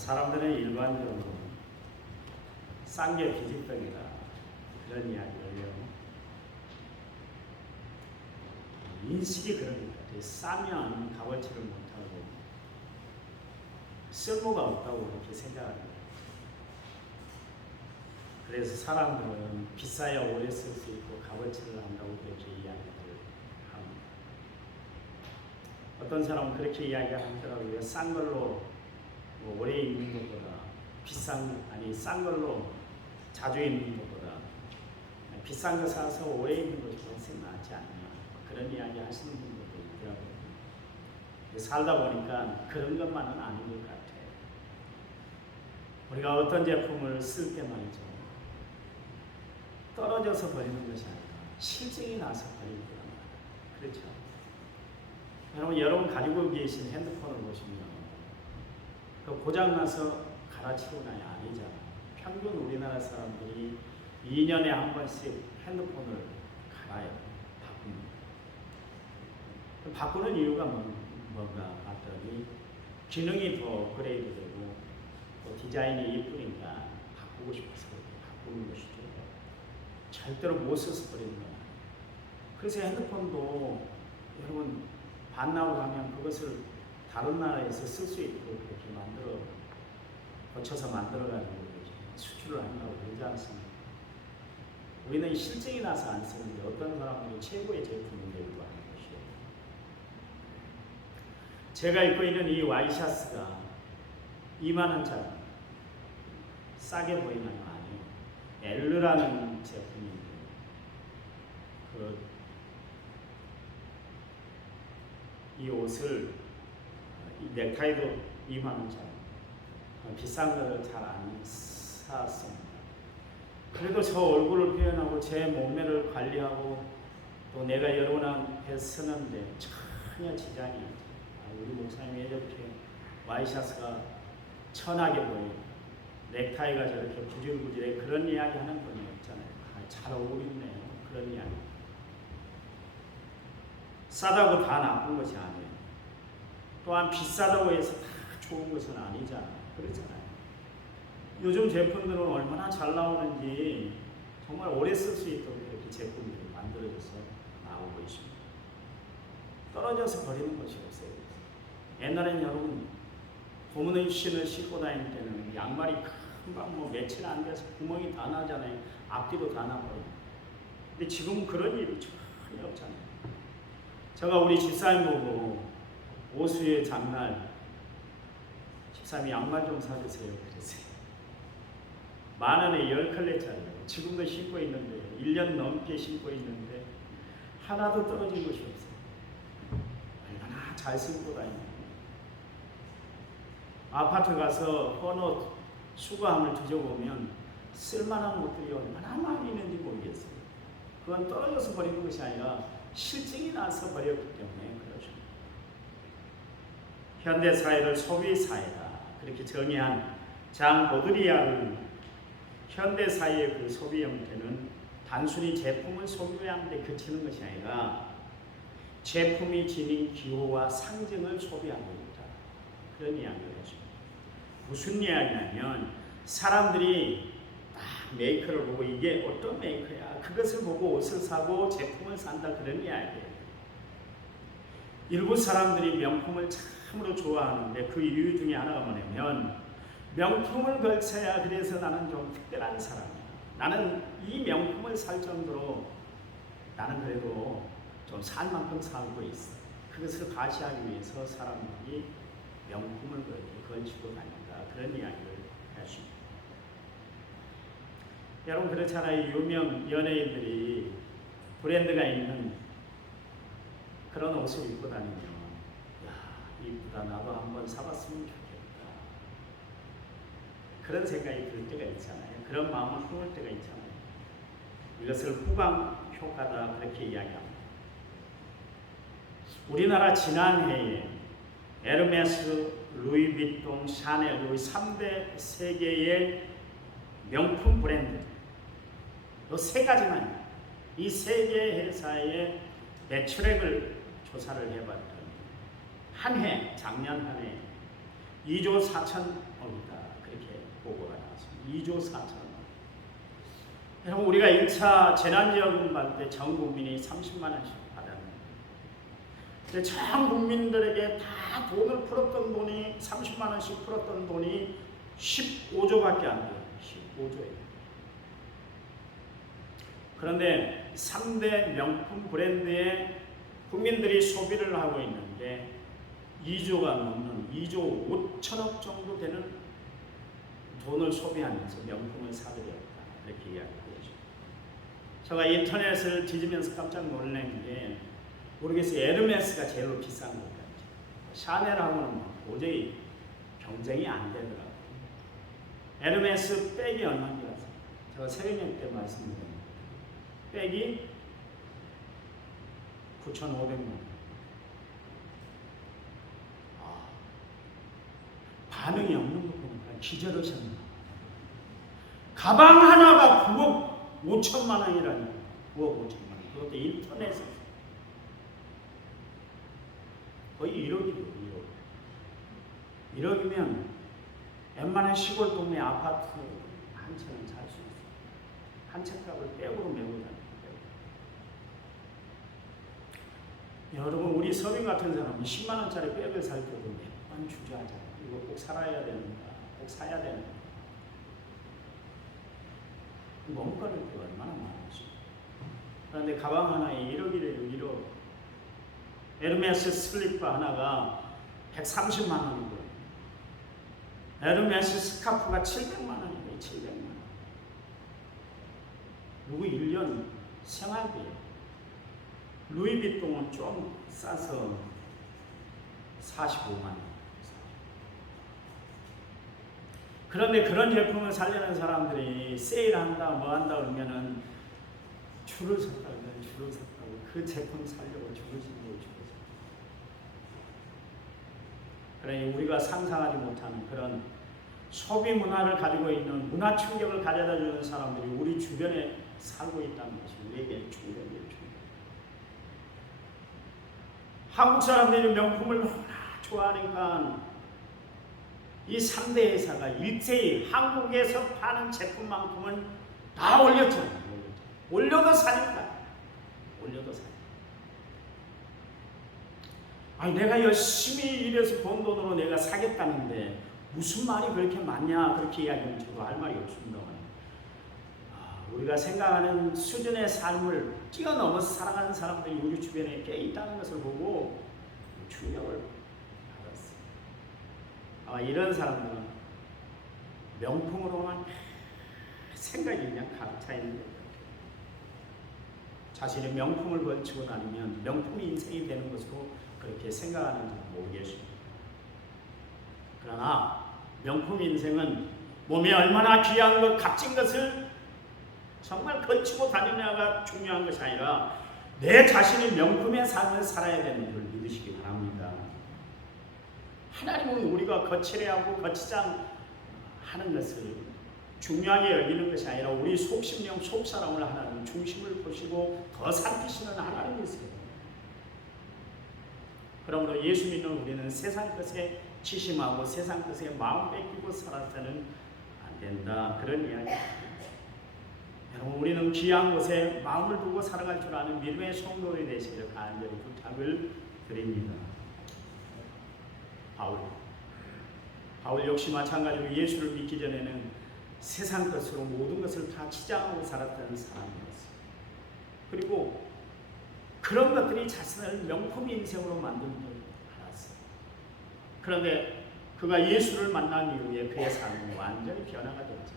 사람들은 일반적으로 싼 게 비지떡이다 그런 이야기를 해요. 인식이 그런 것 같아요. 싸면 값어치를 못하고 쓸모가 없다고 그렇게 생각합니다. 그래서 사람들은 비싸야 오래 쓸 수 있고 값어치를 한다고 그렇게 이야기를 합니다. 어떤 사람은 그렇게 이야기하더라고요. 싼 걸로 오래 입는 것보다 싼 걸로 자주 입는 것보다 비싼 거 사서 오래 입는 것이 훨씬 낫지 않냐, 그런 이야기 하시는 분들도 있더라고요. 살다 보니까 그런 것만은 아닌 것 같아요. 우리가 어떤 제품을 쓸 때 말이죠, 떨어져서 버리는 것이 아니라 실증이 나서 버리는 거란 말이에요. 그렇죠? 여러분 가지고 계신 핸드폰을 보시면 고장나서 갈아치우고 나야 아니잖아요. 평균 우리나라 사람들이 2년에 한 번씩 핸드폰을 갈아요. 바꿉니다. 바꾸는 이유가 뭔가 봤더니 기능이 더 업그레이드 되고 또 디자인이 예쁘니까 바꾸고 싶어서 바꾸는 것이죠. 절대로 못 써서 버리는 거야. 그래서 핸드폰도 여러분 반납을 하면 그것을 다른 나라에서 쓸 수 있도록 그렇게 고쳐서 만들어가지고 수출을 한다고 그러지 않습니까? 우리는 실증이 나서 안 쓰는데 어떤 사람들이 최고의 제품을 내고 하는 것이에요. 제가 입고 있는 이 와이셔츠가 2만원짜리 싸게 보이나요? 아니요. 엘르라는 제품인데 이 옷을 이 넥타이도 2만원짜리 비싼 걸 잘 안 샀습니다. 그래도 저 얼굴을 표현하고 제 몸매를 관리하고 또 내가 여러분한테 쓰는데 전혀 지장이 없어요. 우리 목사님이 이렇게 와이셔츠가 천하게 보이고 넥타이가 저렇게 구질구질해, 그런 이야기 하는 분이 없잖아요. 잘 어울리네요. 그런 이야기. 싸다고 다 나쁜 것이 아니에요. 또한 비싸다고 해서 다 좋은 것은 아니잖아요. 그렇잖아요. 요즘 제품들은 얼마나 잘 나오는지 정말 오래 쓸 수 있도록 이렇게 제품들이 만들어져서 나오고 있습니다. 떨어져서 버리는 것이 없어요. 옛날에는 여러분 고무신 신을 신고 다닐 때는 양말이 금방 며칠 안 돼서 구멍이 다 나잖아요. 앞뒤로 다 나버리고. 근데 지금은 그런 일이 전혀 없잖아요. 제가 우리 집사님 보고 오수의 장날 집사님이 양말 좀 사주세요 그랬어요. 10,000원에 10켤레짜리예요. 지금도 신고 있는데 1년 넘게 신고 있는데 하나도 떨어진 것이 없어요. 얼마나 잘 신고 다니는. 아파트 가서 헌옷 수거함을 뒤져보면 쓸만한 옷들이 얼마나 많이 있는지 모르겠어요. 그건 떨어져서 버리는 것이 아니라 실증이 나서 버렸기 때문에 그렇죠. 현대사회를 소비사회다 그렇게 정의한 장 보드리아는 현대사회의 그 소비 형태는 단순히 제품을 소비하는 데 그치는 것이 아니라 제품이 지닌 기호와 상징을 소비하고 있다, 그런 이야기를 했습니다. 무슨 이야기냐면 사람들이 딱 메이커를 보고 이게 어떤 메이커야, 그것을 보고 옷을 사고 제품을 산다, 그런 이야기예요. 일부 사람들이 명품을 참으로 좋아하는데 그 이유 중에 하나가 뭐냐면 명품을 걸쳐야 그래서 나는 좀 특별한 사람이야. 나는 이 명품을 살 정도로 나는 그래도 좀 살 만큼 살고 있어. 그것을 과시하기 위해서 사람들이 명품을 걸치고 다닌다, 그런 이야기를 했습니다. 여러분 그렇잖아요. 유명 연예인들이 브랜드가 있는 그런 옷을 입고 다니면 야 이쁘다, 나도 한번 사봤으면 좋겠다, 그런 생각이 들 때가 있잖아요. 그런 마음을 품을 때가 있잖아요. 이것을 후광 효과다 그렇게 이야기합니다. 우리나라 지난해에 에르메스, 루이비통, 샤넬, 이 3대 세계의 명품 브랜드 이 세 가지만, 이 세 개 회사의 매출액을 조사를 해봤더니 한 해, 작년 한 해 2조 4천억이다. 그렇게 보고가 나왔습니다. 2조 4천억. 여러분, 우리가 1차 재난지원금 받을 때 전 국민이 30만 원씩 받았는데, 근데 전 국민들에게 다 돈을 풀었던 돈이 30만 원씩 풀었던 돈이 15조밖에 안 돼요. 15조예요. 그런데 3대 명품 브랜드에 국민들이 소비를 하고 있는데 2조가 넘는 2조 5천억 정도 되는 돈을 소비하면서 명품을 사게 되었다. 이렇게 이야기하죠. 제가 인터넷을 뒤지면서 깜짝 놀란 게, 모르겠어요. 에르메스가 제일 비싼 것 같아요. 샤넬하고는 도저히 경쟁이 안 되더라고요. 에르메스 백이 얼마인지 아세요? 제가 새벽녘 때 말씀드렸는데 백이 9,500만 원. 반응이 없는 거 보니까 기절하셨나. 가방 하나가 9억 5천만 원이라니. 9억 5천만 원. 그것도 인터넷에서. 거의 1억이죠. 1억. 1억이면 웬만한 시골 동네 아파트 한 채는 살 수 있어요. 한 채값을 백으로 메고 다니는. 여러분, 우리 서민 같은 사람은 10만 원짜리 백을 살 때도 몇 번 주저하잖아요. 이거 꼭 살아야 되는가, 꼭 사야 되는가. 몸가를 때 얼마나 많았죠. 그런데 가방 하나에 1억이래요. 1억. 에르메스 슬리퍼 하나가 130만 원이고요. 에르메스 스카프가 700만 원이에요. 700만 원. 누구 1년 생활비예요. 루이비통은 좀 싸서 45만 원. 그런데 그런 제품을 살려는 사람들이 세일한다 뭐 한다 그러면은 줄을 섰다 그러면 줄을 섰다고 그 제품 살려고 줄을 서고. 그러니 우리가 상상하지 못하는 그런 소비 문화를 가지고 있는 문화 충격을 가져다 주는 사람들이 우리 주변에 살고 있다는 것이 우리에게 충격이에요. 한국 사람들이 명품을 너무나 좋아하니까 이 3대 회사가 일제히 한국에서 파는 제품만큼은 다 올렸잖아요. 올려도 사니까. 올려도 사니까. 아니, 내가 열심히 일해서 번 돈으로 내가 사겠다는데 무슨 말이 그렇게 많냐, 그렇게 이야기하면 저도 할 말이 없습니다. 우리가 생각하는 수준의 삶을 뛰어넘어서 살아가는 사람들이 우리 주변에 꽤 있다는 것을 보고 충격을 받았어요. 이런 사람들은 명품으로만 생각이 그냥 가득 차 있는 거예요. 자신의 명품을 걸치고 다니면 명품이 인생이 되는 것으로 그렇게 생각하는지 모르겠습니다. 그러나 명품 인생은 몸에 얼마나 귀한 것, 값진 것을 정말 걸치고 다니냐가 중요한 것이 아니라 내 자신이 명품의 삶을 살아야 되는 걸 믿으시기 바랍니다. 하나님은 우리가 거칠해하고 거치장 하는 것을 중요하게 여기는 것이 아니라 우리 속심령, 속사람을 하나님 중심을 보시고 더 살피시는 하나님이세요. 그러므로 예수 믿는 우리는 세상 것에 치심하고 세상 것에 마음 뺏기고 살아서는 안 된다. 그런 이야기입니다. 여러분, 우리는 귀한 곳에 마음을 두고 살아갈 줄 아는 믿음의 성도들이 되시기를 간절히 부탁을 드립니다. 바울 역시 마찬가지로 예수를 믿기 전에는 세상 것으로 모든 것을 다 치장하고 살았던 사람이었어요. 그리고 그런 것들이 자신을 명품 인생으로 만든 줄 알았어요. 그런데 그가 예수를 만난 이후에 그의 삶은 완전히 변화가 되었죠.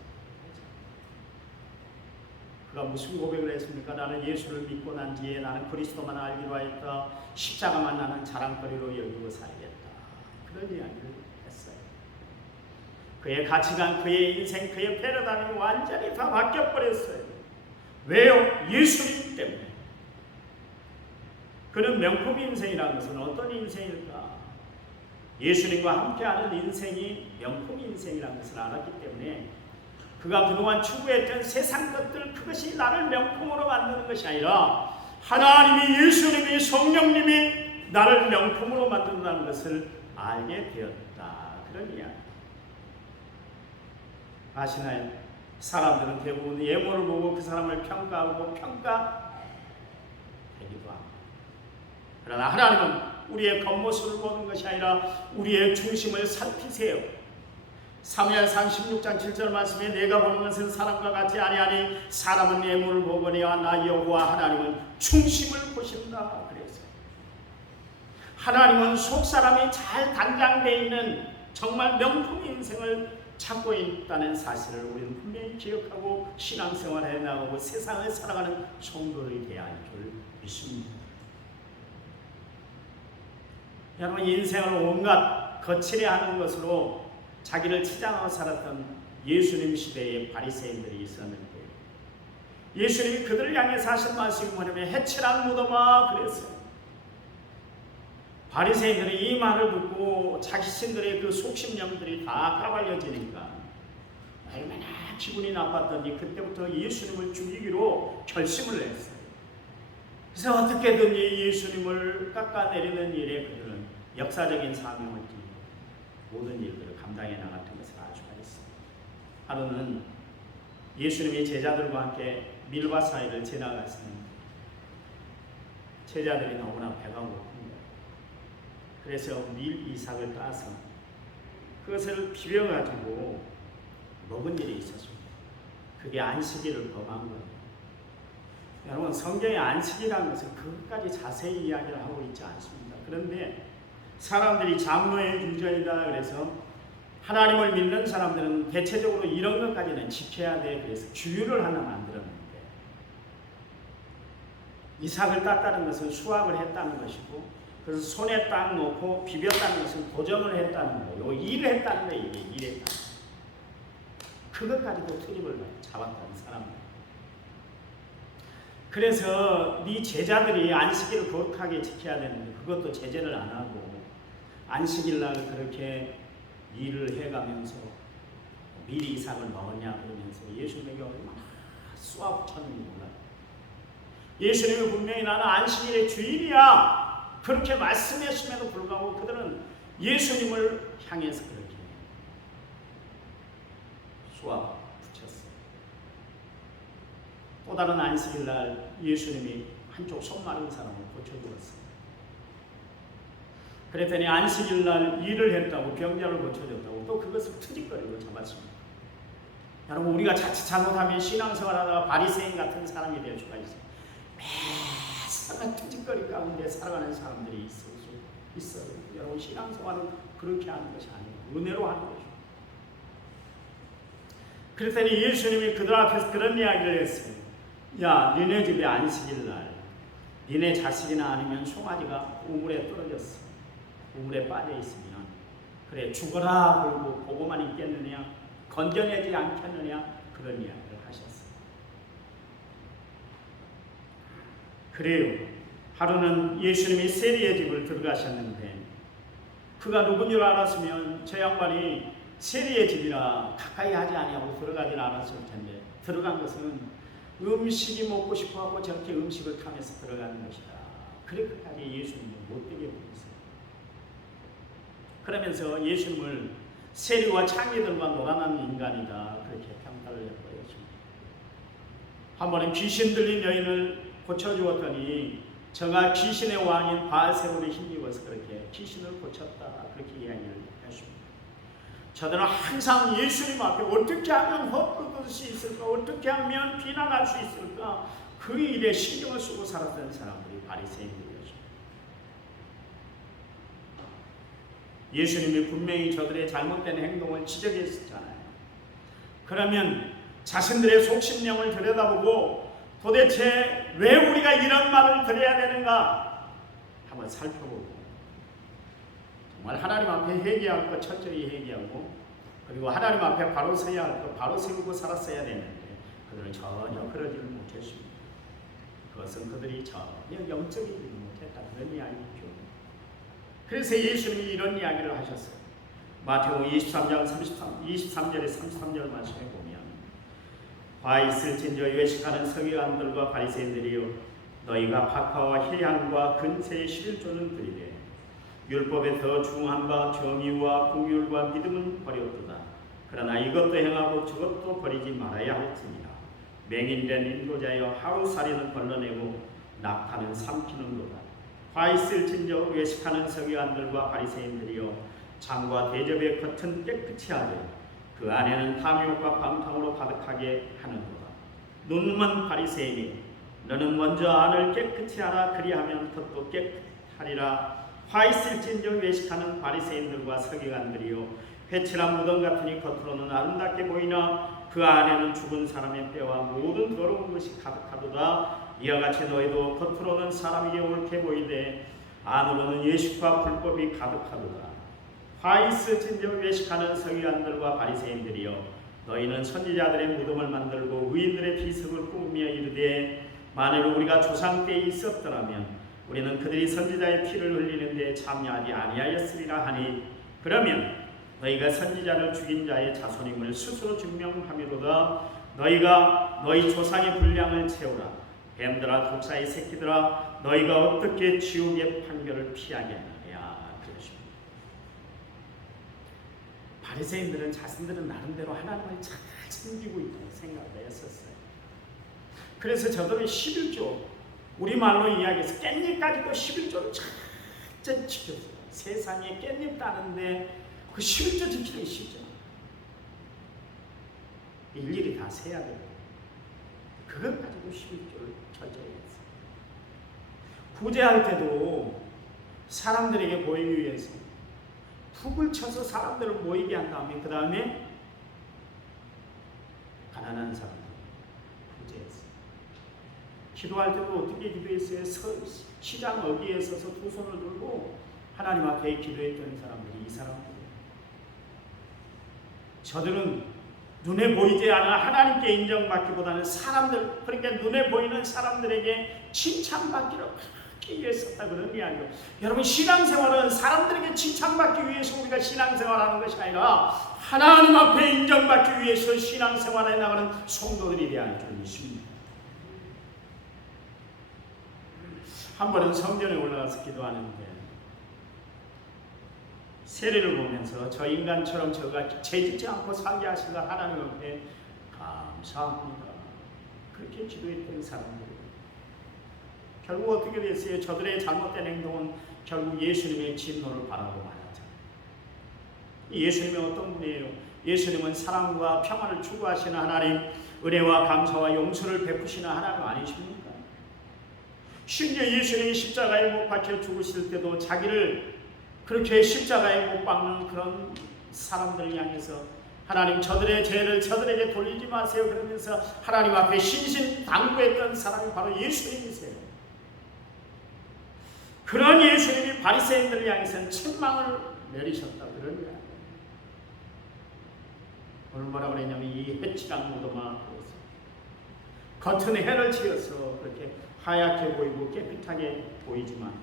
그가 무슨 고백을 했습니까? 나는 예수를 믿고 난 뒤에 나는 그리스도만 알기로 하였다. 십자가만 나는 자랑거리로 여기고 살겠다. 그런 이야기를 했어요. 그의 가치관, 그의 인생, 그의 패러다임이 완전히 다 바뀌어버렸어요. 왜요? 예수님 때문에. 그는 명품 인생이라는 것은 어떤 인생일까? 예수님과 함께하는 인생이 명품 인생이라는 것을 알았기 때문에 그가 그동안 추구했던 세상 것들, 그것이 나를 명품으로 만드는 것이 아니라 하나님이, 예수님이, 성령님이 나를 명품으로 만든다는 것을 알게 되었다. 그런 이야기. 아시나요? 사람들은 대부분 외모를 보고 그 사람을 평가하고 평가하기도 합니다. 그러나 하나님은 우리의 겉모습을 보는 것이 아니라 우리의 중심을 살피세요. 사무엘상 16장 7절 말씀에 내가 보는 것은 사람과 같지 아니하니 사람은 외모를 보거니와 나 여호와 하나님은 중심을 보신다. 그래서 하나님은 속사람이 잘 단장되어 있는 정말 명품의 인생을 찾고 있다는 사실을 우리는 분명히 기억하고 신앙생활에 나가고 세상을 살아가는 성도들이 되어야 할 줄 믿습니다. 여러분, 인생을 온갖 거칠해하는 것으로 자기를 치장하고 살았던 예수님 시대에 바리새인들이 있었는데 예수님이 그들을 향해서 하신 말씀이 뭐냐면 해칠한 무덤아 그랬어요. 바리새인들이 이 말을 듣고 자신들의 그 속심령들이 다 까발려지니까 얼마나 기분이 나빴더니 그때부터 예수님을 죽이기로 결심을 했어요. 그래서 어떻게든 예수님을 깎아내리는 일에 그들은 역사적인 사명을 띠고 모든 일들을 감당해 나갔던 것을 아주 잘했습니다. 하루는 예수님이 제자들과 함께 밀바 사이를 지나갔습니다. 제자들이 너무나 배가 고픕니다. 그래서 밀 이삭을 따서 그것을 비벼가지고 먹은 일이 있었습니다. 그게 안식일을 범한 겁니다. 여러분, 성경의 안식이라는 것은 그것까지 자세히 이야기를 하고 있지 않습니다. 그런데 사람들이 장로의 유전이다 그래서 하나님을 믿는 사람들은 대체적으로 이런 것까지는 지켜야 돼. 그래서 규율을 하나 만들었는데 이삭을 땄다는 것은 수확을 했다는 것이고 그래서 손에 딱 놓고 비볐다는 것은 도정을 했다는 거예요. 일을 했다는 거예요. 이게 일했다. 그것까지도 트립을 잡았다는 사람들. 그래서 네 제자들이 안식일을 거룩하게 지켜야 되는데 그것도 제재를 안 하고 안식일날 그렇게 일을 해가면서 미리 이삭을 먹었냐 그러면서 예수님에게 얼마나 쏘아붙였는지 몰라요. 예수님이 분명히 나는 안식일의 주일이야 그렇게 말씀했음에도 불구하고 그들은 예수님을 향해서 그렇게 쏘아붙였어요. 또 다른 안식일날 예수님이 한쪽 손 마른 사람을 고쳐주었어요. 그랬더니 안식일날 일을 했다고 병자를 고쳐줬다고 또 그것을 트집거리고 잡았습니다. 여러분, 우리가 자칫 잘못하면 신앙생활하다가 바리새인 같은 사람이 될 수가 있어요. 매사가 트집거리 가운데 살아가는 사람들이 있어요. 여러분, 신앙생활은 그렇게 하는 것이 아니에요. 은혜로 하는 것이죠. 그랬더니 예수님이 그들 앞에서 그런 이야기를 했어요. 야, 니네 집에 안식일날 니네 자식이나 아니면 송아지가 우물에 떨어졌어. 우물에 빠져 있으면 그래 죽어라 그러고 보고만 있겠느냐, 건져내지 않겠느냐, 그런 이야기를 하셨어요. 그래요. 하루는 예수님이 세리의 집을 들어가셨는데 그가 누군 줄 알았으면 저 양반이 세리의 집이라 가까이 하지 아니하고 들어가지 않았을 텐데 들어간 것은 음식이 먹고 싶어하고 저렇게 음식을 탐해서 들어가는 것이다. 그렇게까지 예수님을 못되게 보였어요. 그러면서 예수님을 세리와 창기들과 놀아나는 인간이다 그렇게 평가를 해버렸습니다. 한 번은 귀신 들린 여인을 고쳐주었더니 저가 귀신의 왕인 바알세불에 힘입어서 그렇게 귀신을 고쳤다 그렇게 이야기를 했습니다. 저들은 항상 예수님 앞에 어떻게 하면 헛뜯을 수 있을까, 어떻게 하면 비난할 수 있을까, 그 일에 신경을 쓰고 살았던 사람들이 바리새인들이었습니다. 예수님이 분명히 저들의 잘못된 행동을 지적했었잖아요. 그러면 자신들의 속심령을 들여다보고 도대체 왜 우리가 이런 말을 드려야 되는가 한번 살펴보고 정말 하나님 앞에 회개할 것 철저히 회개하고 그리고 하나님 앞에 바로 서야 할 것 바로 세우고 살았어야 되는데 그들은 전혀 그러지를 못했습니다. 그것은 그들이 전혀 영적이지 못했다 그런 이야기죠. 그래서 예수님이 이런 이야기를 하셨어요. 마태복음 23장 23절에 33절 말씀에 보면 화 있을진저 외식하는 서기관들과 바리새인들이여 너희가 박하와 희향과 근세의 11조는 드리되 율법에 더 중한 바 정의와 긍휼과 믿음은 버렸도다. 그러나 이것도 행하고 저것도 버리지 말아야 할지니라. 맹인된 인도자여 하루살이는 걸러내고 낙타는 삼키는도다. 화 있을진저 외식하는 서기관들과 바리새인들이여 장과 대접의 겉은 깨끗이 하되 그 안에는 탐욕과 방탕으로 가득하게 하는도다. 눈먼 바리새인이 너는 먼저 안을 깨끗이 하라. 그리하면 겉도 깨끗하리라. 화 있을진저 외식하는 바리새인들과 서기관들이여 회칠한 무덤 같으니 겉으로는 아름답게 보이나 그 안에는 죽은 사람의 뼈와 모든 더러운 것이 가득하도다. 이와 같이 너희도 겉으로는 사람에게 옳게 보이되 안으로는 예식과 불법이 가득하도다. 화 있을진저 외식하는 서기관들과 바리새인들이여 너희는 선지자들의 무덤을 만들고 의인들의 비석을 꾸미며 이르되 만일 우리가 조상 때에 있었더라면 우리는 그들이 선지자의 피를 흘리는데 참여하지 아니하였으리라 하니 그러면 너희가 선지자를 죽인 자의 자손임을 스스로 증명하미로다. 너희가 너희 조상의 분량을 채우라. 뱀들아 독사의 새끼들아 너희가 어떻게 지옥의 판결을 피하겠느냐. 그러십니다. 바리새인들은 자신들은 나름대로 하나님을 잘 섬기고 있다고 생각을 했었어요. 그래서 저들은 11조 우리말로 이야기해서 깻잎 가지고 11조를 잘 지켰어요. 세상에 깻잎 따는데 그 11조 지키는 게 쉽죠. 일일이 다 세야 돼요. 그것 가지고 11조를 철저히 했어요. 구제할 때도 사람들에게 보이기 위해서 푹을 쳐서 사람들을 모이게 한 다음에 그 다음에 가난한 사람들 구제했어요. 기도할 때도 어떻게 기도했어요? 시장 어귀에 서서 두 손을 들고 하나님 앞에 기도했던 사람들이 이 사람들. 저들은 눈에 보이지 않아 하나님께 인정받기보다는 사람들, 그러니까 눈에 보이는 사람들에게 칭찬받기를 하기 위해서 그런 이야기요. 여러분 신앙생활은 사람들에게 칭찬받기 위해서 우리가 신앙생활하는 것이 아니라 하나님 앞에 인정받기 위해서 신앙생활에 나가는 성도들이 되어야 줄 믿습니다. 한 번은 성전에 올라가서 기도하는데 세례를 보면서 저 인간처럼 저가 죄짓지 않고 살게 하시는 하나님 앞에 감사합니다. 그렇게 기도했던 사람들. 결국 어떻게 됐어요? 저들의 잘못된 행동은 결국 예수님의 진노를 바라고 말았잖아요. 예수님은 어떤 분이에요? 예수님은 사랑과 평안을 추구하시는 하나님, 은혜와 감사와 용서를 베푸시는 하나님 아니십니까? 심지어 예수님이 십자가에 못 박혀 죽으실 때도 자기를 그렇게 십자가에 못 박는 그런 사람들을 향해서 하나님 저들의 죄를 저들에게 돌리지 마세요 그러면서 하나님 앞에 신신당부했던 사람이 바로 예수님이세요. 그런 예수님이 바리새인들을 향해서는 책망을 내리셨다 그런 거예요. 오늘 뭐라고 그랬냐면 이 해치장 무덤아 겉은 해를 치어서 그렇게 하얗게 보이고 깨끗하게 보이지만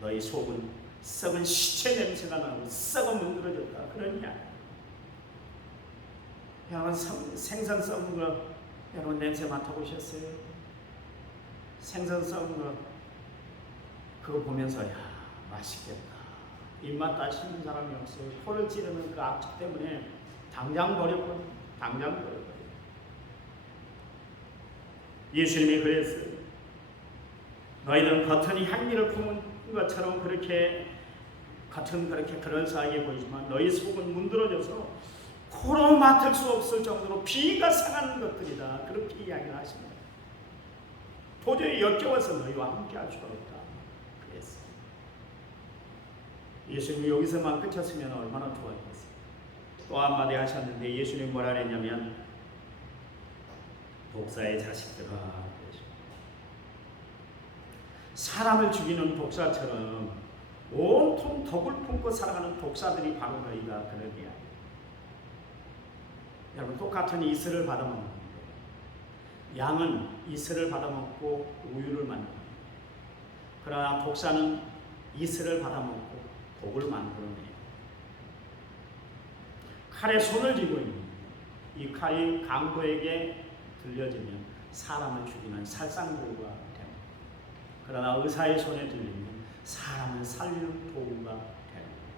너희 속은 썩은 시체 냄새가 나고 썩어 문드러졌다 그런 이야기. 여러분 생선 썩은 거 여러분 냄새 맡아보셨어요? 생선 썩은 거 그거 보면서 야 맛있겠다 입맛 다시는 사람이 없어요. 코를 찌르는 그 악취 때문에 당장 버렸거든요. 당장 버렸거든요. 예수님이 그랬어요. 너희들은 겉은 향기를 품은 것처럼 그렇게 겉은 그렇게 그럴싸하게 보이지만 너희 속은 문드러져서 코로 맡을 수 없을 정도로 비가 상하는 것들이다. 그렇게 이야기를 하십니다. 도저히 역겨워서 너희와 함께 할 수가 없다. 그랬어요. 예수님이 여기서만 끝쳤으면 얼마나 좋았겠어요. 또 한마디 하셨는데 예수님이 뭐라 그랬냐면 독사의 자식들아 사람을 죽이는 독사처럼 온통 독을 품고 살아가는 독사들이 바로 너희가 그런 이야기. 여러분 똑같은 이슬을 받아먹는데 양은 이슬을 받아먹고 우유를 만듭니다. 그러나 독사는 이슬을 받아먹고 독을 만들어내요. 칼에 손을 쥐고 있는 이 칼이 강도에게 들려지면 사람을 죽이는 살상도구가 됩니다. 그러나 의사의 손에 들리면 사람을 살리는 도구가 되는 거예요.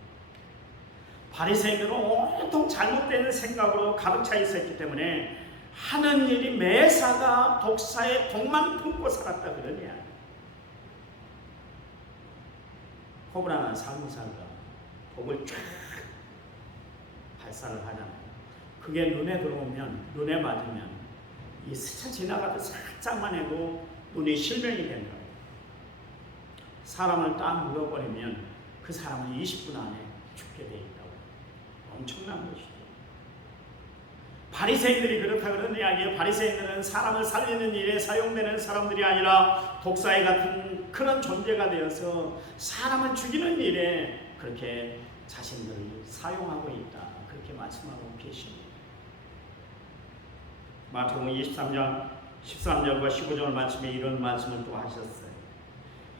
바리새인들은 온통 잘못된 생각으로 가득 차 있었기 때문에 하는 일이 매사가 독사의 독만 품고 살았다 그러냐. 호불하는 삶을 살다 독을 쫙 발사를 하잖아요. 그게 눈에 들어오면, 눈에 맞으면 이 스쳐 지나가도 살짝만 해도 눈이 실명이 된다. 사람을 딱 물어버리면 그 사람은 20분 안에 죽게 돼 있다고. 엄청난 것이죠. 바리새인들이 그렇다 그러는 이야기예요. 바리새인들은 사람을 살리는 일에 사용되는 사람들이 아니라 독사의 같은 그런 존재가 되어서 사람을 죽이는 일에 그렇게 자신들을 사용하고 있다. 그렇게 말씀하고 계십니다. 마태복음 23장 13절과 15절 말씀에 이런 말씀을 또 하셨어요.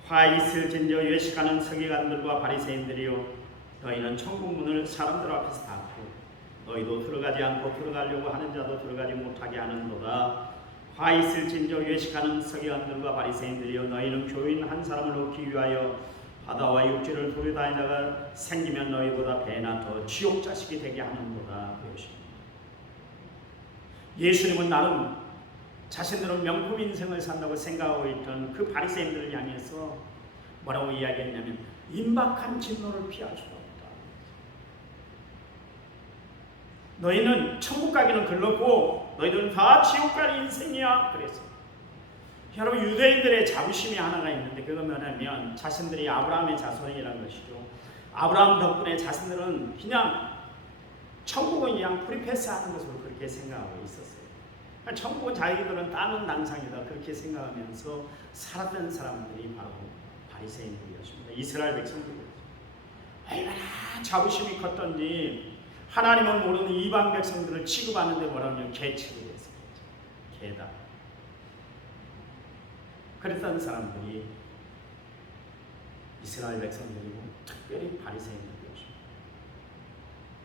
화 있을진저 외식하는 서기관들과 바리새인들이요, 너희는 천국 문을 사람들 앞에서 닫고 너희도 들어가지 않고 들어가려고 하는 자도 들어가지 못하게 하는도다. 화 있을진저 외식하는 서기관들과 바리새인들이여, 너희는 교인 한 사람을 얻기 위하여 바다와 육지를 돌아다니다가 생기면 너희보다 배나 더 지옥 자식이 되게 하는도다. 그러십니다. 예수님은 나름 자신들은 명품 인생을 산다고 생각하고 있던 그 바리새인들을 향해서 뭐라고 이야기했냐면 임박한 진노를 피할 수가 없다. 너희는 천국 가기는 글렀고 너희들은 다 지옥 갈 인생이야. 그랬어요. 여러분, 유대인들의 자부심이 하나가 있는데 그건 뭐냐면 자신들이 아브라함의 자손이라는 것이죠. 아브라함 덕분에 자신들은 그냥 천국은 그냥 프리패스하는 것으로 그렇게 생각하고 있었어요. 천국은 자기들은 따는 당상이다 그렇게 생각하면서 살았던 사람들이 바로 바리새인들이었습니다. 이스라엘 백성들이었습니다. 얼마나 자부심이 컸던지 하나님은 모르는 이방 백성들을 취급하는데 뭐라면 개 취급했어요. 개다. 그랬던 사람들이 이스라엘 백성들이고 특별히 바리새인들이었습니다.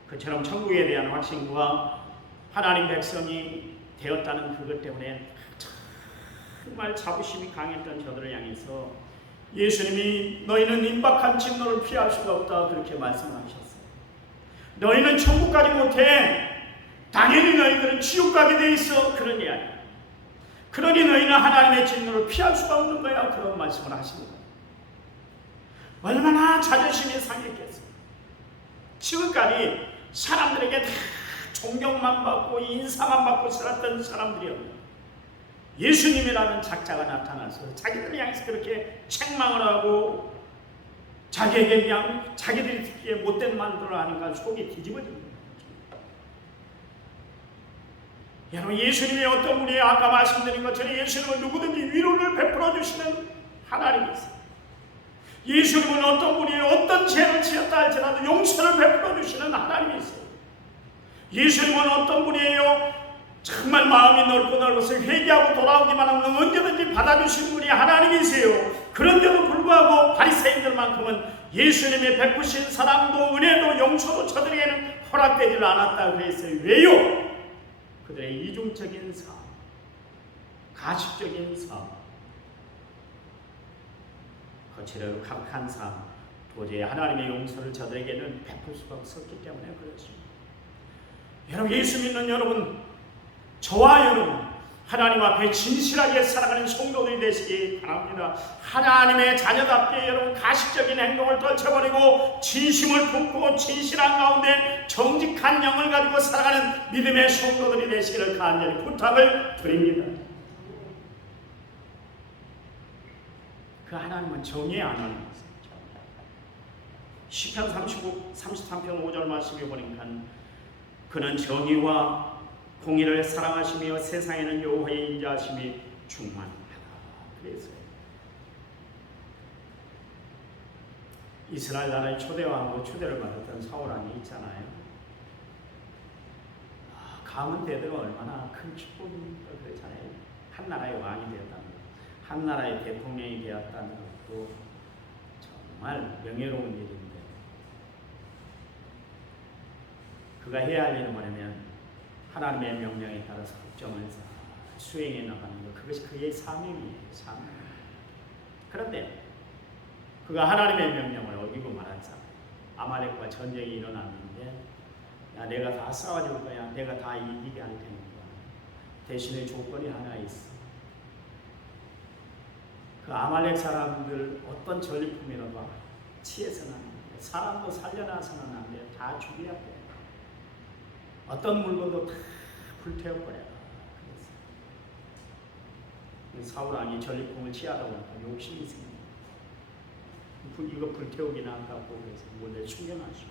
그처럼 천국에 대한 확신과 하나님 백성이 되었다는 그것 때문에 정말 자부심이 강했던 저들을 향해서 예수님이 너희는 임박한 진노를 피할 수가 없다 그렇게 말씀하셨어요. 너희는 천국 가지 못해. 당연히 너희들은 지옥 가게 돼 있어. 그런 이야기. 그러니 너희는 하나님의 진노를 피할 수가 없는 거야. 그런 말씀을 하십니다. 얼마나 자존심이 상했겠어요. 지금까지 사람들에게 다 존경만 받고 인사만 받고 살았던 사람들이었는데 예수님이라는 작자가 나타나서 자기들 향해서 그렇게 책망을 하고 자기에게 그냥 자기들이 듣기에 못된 말들을 하니까 속이 뒤집어지는 거예요. 여러분, 예수님이 어떤 분이에요? 아까 말씀드린 것처럼 예수님은 누구든지 위로를 베풀어 주시는 하나님이세요. 예수님은 어떤 분이에요? 어떤 죄를 지었다 할지라도 용서를 베풀어 주시는 하나님이세요. 예수님은 어떤 분이에요? 정말 마음이 넓고 넓어서 회개하고 돌아오기만 하면 언제든지 받아주신 분이 하나님이세요. 그런데도 불구하고 바리새인들만큼은 예수님의 베푸신 사랑도 은혜도 용서도 저들에게는 허락되질 않았다 그랬어요. 왜요? 그들의 이중적인 삶, 가식적인 삶, 거칠고 각한 삶, 도저히 하나님의 용서를 저들에게는 베풀 수가 없었기 때문에 그렇습니다. 여러분, 예수 믿는 여러분, 저와 여러분, 하나님 앞에 진실하게 살아가는 성도들이 되시기 바랍니다. 하나님의 자녀답게 여러분 가식적인 행동을 떨쳐버리고 진심을 품고 진실한 가운데 정직한 영을 가지고 살아가는 믿음의 성도들이 되시기를 간절히 부탁을 드립니다. 그 하나님은 정의의 하나님이세요. 시편 33편 5절 말씀에 보니까 그는 정의와 공의를 사랑하시며 세상에는 여호와의 인자하심이 충만하다. 그래서 이스라엘 나라의 초대왕으로 초대를 받았던 사울왕이 있잖아요. 가문 대대로 얼마나 큰 축복입니까? 그렇잖아요. 한 나라의 왕이 되었다는 것, 한 나라의 대통령이 되었다는 것도 정말 명예로운 일인데 그가 해야 할 일은 뭐냐면 하나님의 명령에 따라서 국정을 수행해 나가는 것, 그것이 그의 사명이에요. 사명. 그런데 그가 하나님의 명령을 어기고 말았잖아요. 아말렉과 전쟁이 일어났는데 야, 내가 다 싸워줄 거야. 내가 다 이기게 할 테니까. 대신에 조건이 하나 있어. 그 아말렉 사람들 어떤 전리품이라도 취해서는 안 돼. 사람도 살려놔서는 안 돼. 다 죽여야 돼. 어떤 물건도 다 불태워버려라. 그래서 사울 왕이 전리품을 취하다 보니까 욕심이 생겨. 이거 불태우기나 아깝고 그래서 몰래 숨겨놨죠.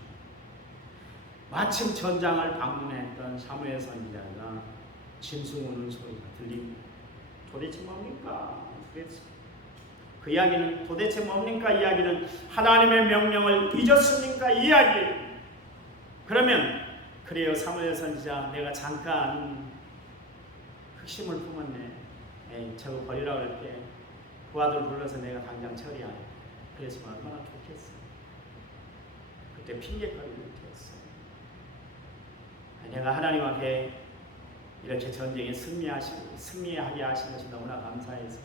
마침 전장을 방문했던 사무엘 선지자가 짐승 우는 소리가 들립니다. 도대체 뭡니까? 그래서 그 이야기는 도대체 뭡니까? 이야기는 하나님의 명령을 잊었습니까? 이야기. 그러면 그래요 사무엘 선지자, 내가 잠깐 흑심을 품었네. 에이, 저거 버리라고 할게. 부하들 불러서 내가 당장 처리하래. 그래서 얼마나 좋겠어. 그때 핑계거리를 댔어. 내가 하나님 앞에 이렇게 전쟁에 승리하게 하신 것이 너무나 감사해서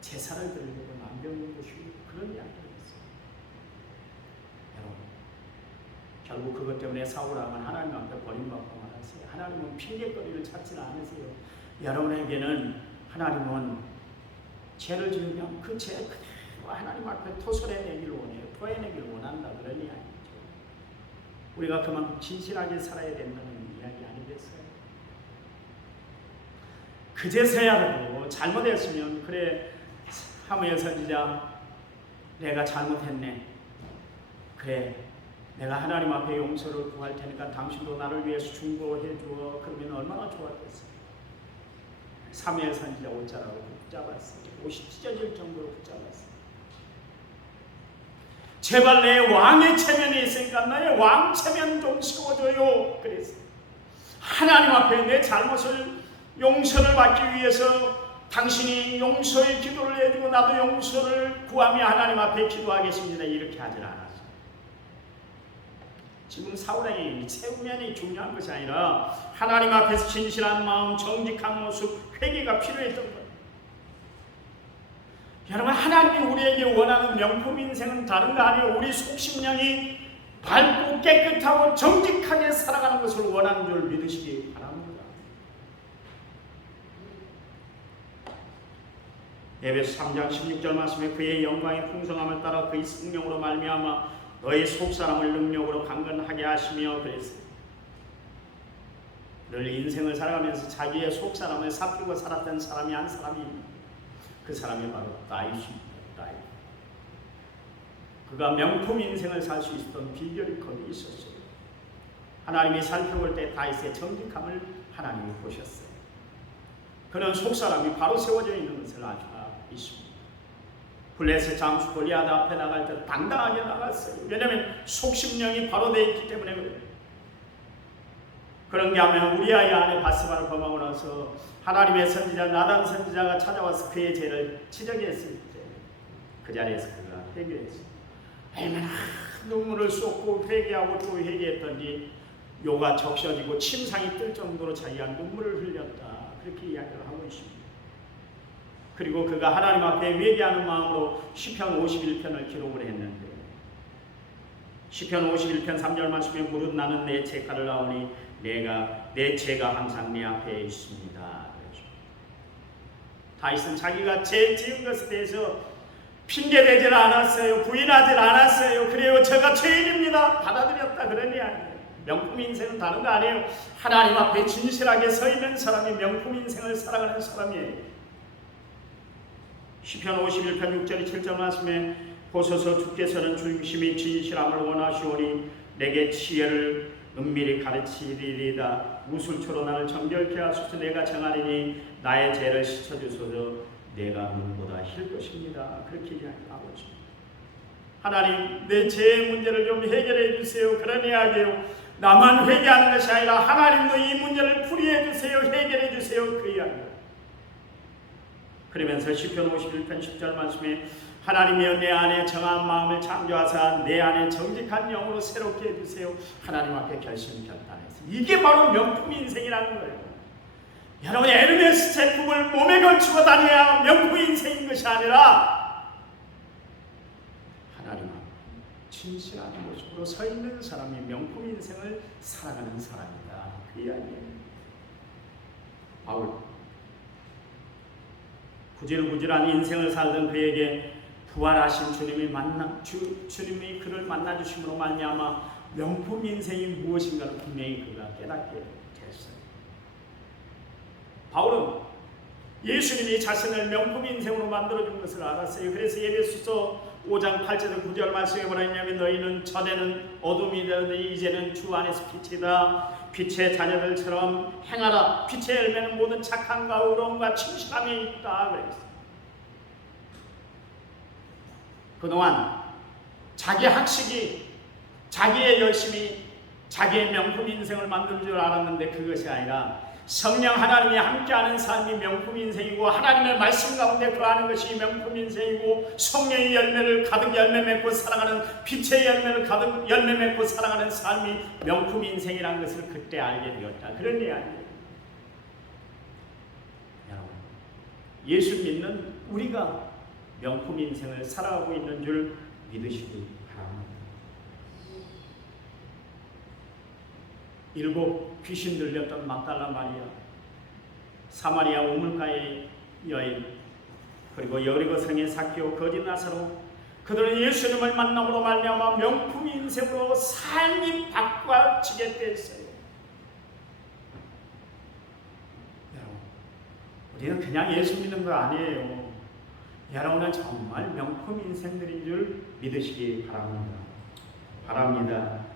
제사를 드리려고 남겨놓은 것이 그런 이야기를 했어요. 여러분, 결국 그것 때문에 사울 왕은 하나님 앞에 버림받고 말았어요. 하나님은 핑계거리를 찾지 않으세요. 여러분에게는 하나님은 죄를 지으면 그 죄 그대로 하나님 앞에 토설해내기를 원해요. 토해내기를 원한다. 그런 이야기죠. 우리가 그만큼 진실하게 살아야 된다는 이야기 아니겠어요? 그제서야라도 잘못했으면 그래 사무엘 선지자 내가 잘못했네. 그래 내가 하나님 앞에 용서를 구할 테니까 당신도 나를 위해서 중보해 주어. 그러면 얼마나 좋았겠어요. 사무엘 선지자 옷자락으로 붙잡았어요. 옷이 찢어질 정도로 붙잡았어요. 제발 내 왕의 체면이 있으니까 나의 왕 체면 좀 씌워줘요. 그래서 하나님 앞에 내 잘못을 용서를 받기 위해서 당신이 용서의 기도를 해주고 나도 용서를 구하며 하나님 앞에 기도하겠습니다. 이렇게 하질 않았어요. 지금 사울에게 세우면이 중요한 것이 아니라 하나님 앞에서 진실한 마음, 정직한 모습, 회개가 필요했던 거예요. 여러분, 하나님이 우리에게 원하는 명품 인생은 다른 거 아니에요. 우리 속심령이 밝고 깨끗하고 정직하게 살아가는 것을 원하는 줄 믿으시기 바랍니다. 에베소 3장 16절 말씀에 그의 영광의 풍성함을 따라 그의 성령으로 말미암아 너의 속사람을 능력으로 강건하게 하시며 그랬어요. 늘 인생을 살아가면서 자기의 속사람을 살피고 살았던 사람이 한 사람이 그 사람이 바로 다윗입니다. 다윗. 그가 명품 인생을 살 수 있었던 비결이 거기 있었어요. 하나님이 살펴볼 때 다윗의 정직함을 하나님이 보셨어요. 그는 속사람이 바로 세워져 있는 것을 아주 있습니다. 블레셋 장수 골리앗 앞에 나갈 때 당당하게 나갔어요. 왜냐하면 속심령이 바로 되어 있기 때문에 그래요. 그런 게 하면 우리아의 아내 바스바를 범하고 나서 하나님의 선지자 나단 선지자가 찾아와서 그의 죄를 지적했을 때 그 자리에서 그가 회개했어요. 얼마나 눈물을 쏟고 회개하고 또 회개했던지 요가 적셔지고 침상이 뜰 정도로 자기가 눈물을 흘렸다. 그렇게 이야기를 하고 있습니다. 그리고 그가 하나님 앞에 회개하는 마음으로 시편 51편을 기록을 했는데 시편 51편 3절 말씀에 무릇 나는 내 죄가를 나오니 내 죄가 항상 내 앞에 있습니다. 다윗은 자기가 죄 지은 것에 대해서 핑계대질 않았어요. 부인하질 않았어요. 그래요, 제가 죄인입니다. 받아들였다. 그런 이야기예요. 명품 인생은 다른 거 아니에요. 하나님 앞에 진실하게 서 있는 사람이 명품 인생을 살아가는 사람이에요. 시편 51편 6절 7절 말씀에 보소서 주께서는 중심이 진실함을 원하시오니 내게 지혜를 은밀히 가르치리이다. 무술초로 나를 정결케 하소서. 내가 정하리니 나의 죄를 씻어주소서. 내가 눈보다 힐 것입니다. 그렇게 이야기하고 있습니다. 하나님, 내 죄의 문제를 좀 해결해 주세요. 그런 이야기예요. 나만 회개하는 것이 아니라 하나님도 이 문제를 풀이해 주세요. 해결해 주세요. 그 이야기예요. 그러면서 시편 51편 10절 말씀에 하나님이여 내 안에 정한 마음을 창조하사 내 안에 정직한 영으로 새롭게 해주세요. 하나님 앞에 결심 결단했어요. 이게 바로 명품 인생이라는 거예요. 여러분, 에르메스 제품을 몸에 걸치고 다녀야 명품 인생인 것이 아니라 진실한 모습으로 서 있는 사람이 명품 인생을 살아가는 사람이다. 그 이야기예요. 바울, 구질구질한 인생을 살던 그에게 부활하신 주님이 그를 만나 주심으로 말미암아 명품 인생이 무엇인가를 분명히 그가 깨닫게 됐어요. 바울은 예수님이 자신을 명품 인생으로 만들어준 것을 알았어요. 그래서 에베소서 5장 8절 9절 말씀에 뭐라 했냐면 너희는 전에는 어둠이 되었더니 이제는 주 안에서 빛이다. 빛의 자녀들처럼 행하라. 빛의 열매는 모든 착함과 의로움과 진실함에 있다. 그랬어요. 그동안 자기 학식이 자기의 열심히 자기의 명품 인생을 만들 줄 알았는데 그것이 아니라 성령 하나님이 함께하는 삶이 명품 인생이고 하나님의 말씀 가운데 거하는 것이 명품 인생이고 성령의 열매를 가득 열매 맺고 살아가는 빛의 열매를 가득 열매 맺고 살아가는 삶이 명품 인생이라는 것을 그때 알게 되었다. 그런 이야기예요. 여러분, 예수 믿는 우리가 명품 인생을 살아가고 있는 줄 믿으시기 바랍니다. 7 귀신 들렸던 막달라 마리아, 사마리아 우물가의 여인, 그리고 여리고 성의 삭개오, 거짓 나사로, 그들은 예수님을 만남으로 말미암아 명품 인생으로 삶이 바꿔지게 됐어요. 여러분, 우리는 그냥 예수 믿는 거 아니에요. 여러분은 정말 명품 인생들인 줄 믿으시기 바랍니다.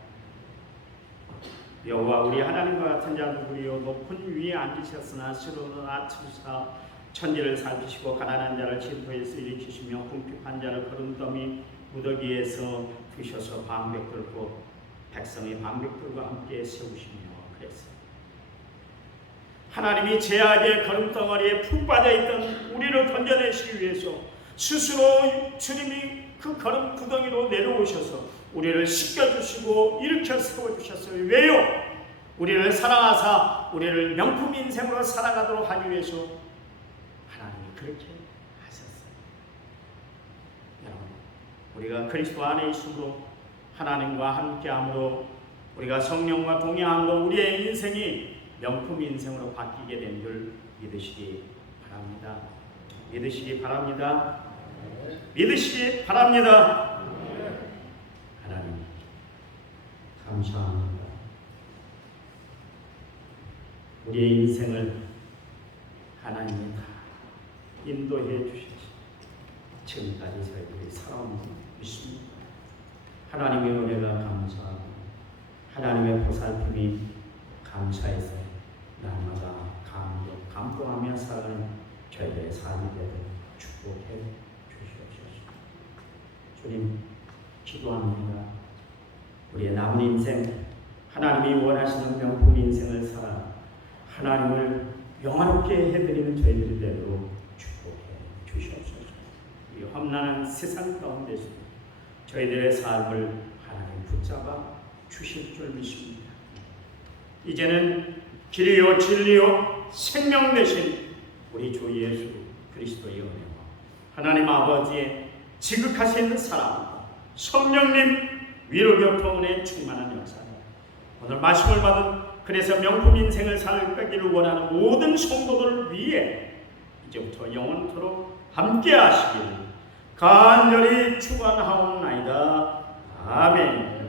여호와 우리 하나님과 같은 자 누구리요? 높은 위에 앉으셨으나 시로는 아치사 천지를 살피시고 가난한 자를 진토에서 일으키시며 궁핍한 자를 거름더미 무더기에서 드셔서 방백들 곧 백성의 방백들과 함께 세우시며 그랬어요. 하나님이 죄악의 거름덩어리에 푹 빠져있던 우리를 건져내시기 위해서 스스로 주님이 그 거름 구덩이로 내려오셔서 우리를 씻겨주시고 일으켜 세워주셨어요. 왜요? 우리를 사랑하사 우리를 명품 인생으로 살아가도록 하기 위해서 하나님이 그렇게 하셨어요. 여러분, 우리가 그리스도 안에 있음으로 하나님과 함께함으로 우리가 성령과 동행함으로 우리의 인생이 명품 인생으로 바뀌게 된 줄 믿으시기 바랍니다. 믿으시기 바랍니다. 하나님 감사합니다. 우리의 인생을 하나님이 다 인도해 주셔서 지금까지 저희들이 살아온 줄 믿습니다. 하나님의 은혜가 감사하고 하나님의 보살핌이 감사해서 날마다 감동하며 살아가는 저희들의 삶이 되도록 축복해 주시옵소서. 주님 기도합니다. 우리의 남은 인생 하나님이 원하시는 명품 인생을 살아 하나님을 영화롭게 해드리는 저희들이 되도록 축복해 주시옵소서. 이 험난한 세상 가운데서 저희들의 삶을 하나님 붙잡아 주실 줄 믿습니다. 이제는 길이요 진리요 생명 되신 우리 주 예수 그리스도의 은혜와 하나님 아버지의 지극하신 사랑, 성령님 위로교통은혜 충만한 역사를 오늘 말씀을 받은 그래서 명품 인생을 살기를 원하는 모든 성도들을 위해 이제부터 영원토록 함께 하시길 간절히 축원하옵나이다. 아멘.